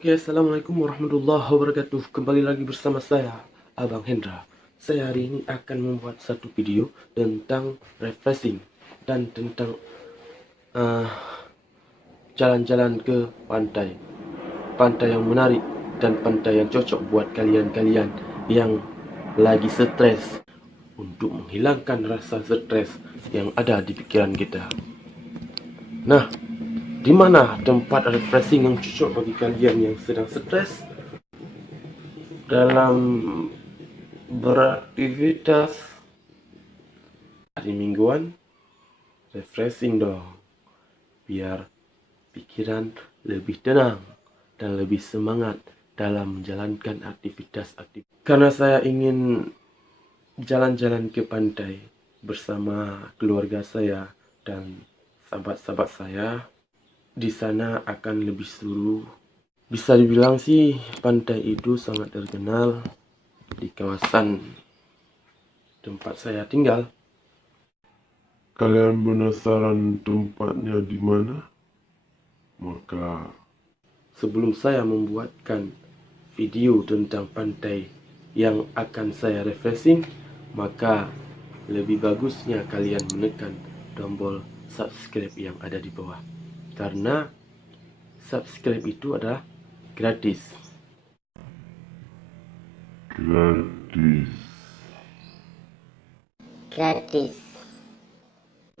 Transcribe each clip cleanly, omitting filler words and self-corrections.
Oke, assalamualaikum warahmatullahi wabarakatuh. Kembali lagi bersama saya, Abang Hendra. Saya hari ini akan membuat satu video tentang refreshing dan tentang jalan-jalan ke pantai. Pantai yang menarik dan pantai yang cocok buat kalian-kalian yang lagi stres, untuk menghilangkan rasa stres yang ada di pikiran kita. Nah, di mana tempat refreshing yang cocok bagi kalian yang sedang stres dalam beraktivitas hari mingguan? Refreshing dong, biar pikiran lebih tenang dan lebih semangat dalam menjalankan aktivitas-aktivitas. Karena saya ingin jalan-jalan ke pantai bersama keluarga saya dan sahabat-sahabat saya. Di sana akan lebih seru. Bisa dibilang sih pantai itu sangat terkenal di kawasan tempat saya tinggal. Kalian penasaran tempatnya di mana? Maka Sebelum saya membuatkan video tentang pantai yang akan saya refreshing, maka lebih bagusnya kalian menekan tombol subscribe yang ada di bawah. Karena subscribe itu adalah gratis. Gratis.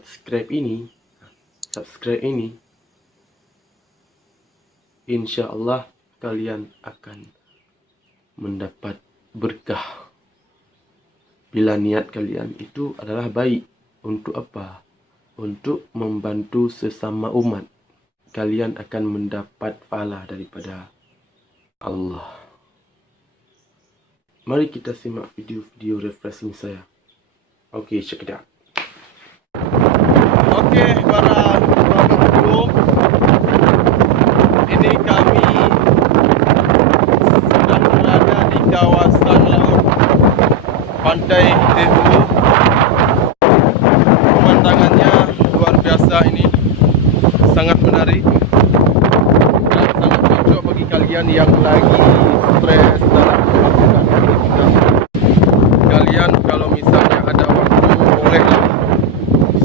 Subscribe ini insya Allah kalian akan mendapat berkah bila niat kalian itu adalah baik. Untuk apa? Untuk membantu sesama umat. Kalian akan mendapat pahala daripada Allah. Mari kita simak video-video refreshing saya. Oke, check it out. Oke, para pengunjung, ini kami sedang berada di kawasan laut Pantai Tehu. Pemandangannya luar biasa, ini sangat menarik dan sangat cocok bagi kalian yang lagi stres dalam melakukan aktivitas. Kalian kalau misalnya ada waktu, bolehlah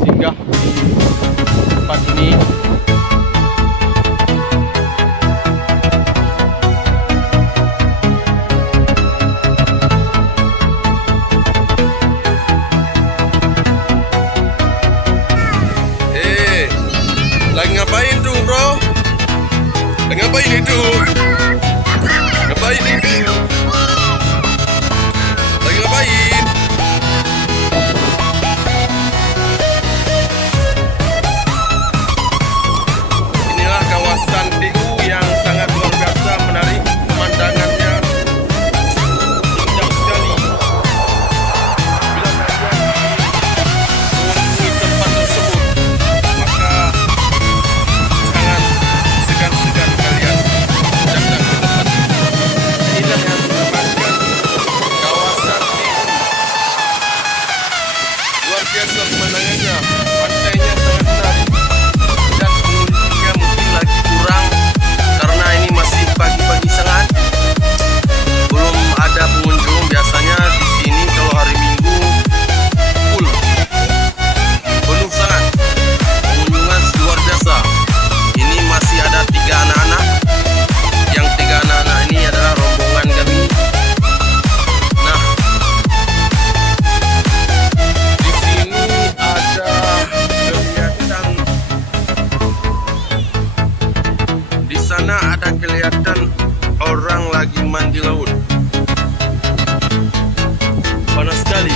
singgah di tempat ini. Lagi ngapain tuh, bro? Lagi ngapain itu? Ngapain itu? Lagi ngapain? Inilah kawasan TU yang sangat luar biasa menarik. Pemandangannya indah sekali. Bila kalian mengunjungi tempat tersebut, maka jangan segan-segan kalian datang ke tempat ini. Inilah yang dinamakan kawasan TU. Luar biasa pemandangannya, pantainya sangat menarik, dan pengunjungnya mungkin lagi kurang karena ini masih pagi-pagi sangat, belum ada pengunjung. Biasanya di sini kalau hari Minggu full, penuh sangat, pengunjungan luar biasa. Ini masih ada 3 anak-anak. Yang 3 anak-anak ini adalah rombongan kami. Nah, di sini ada kelihatan, di sana ada kelihatan orang lagi mandi laut. Panas sekali.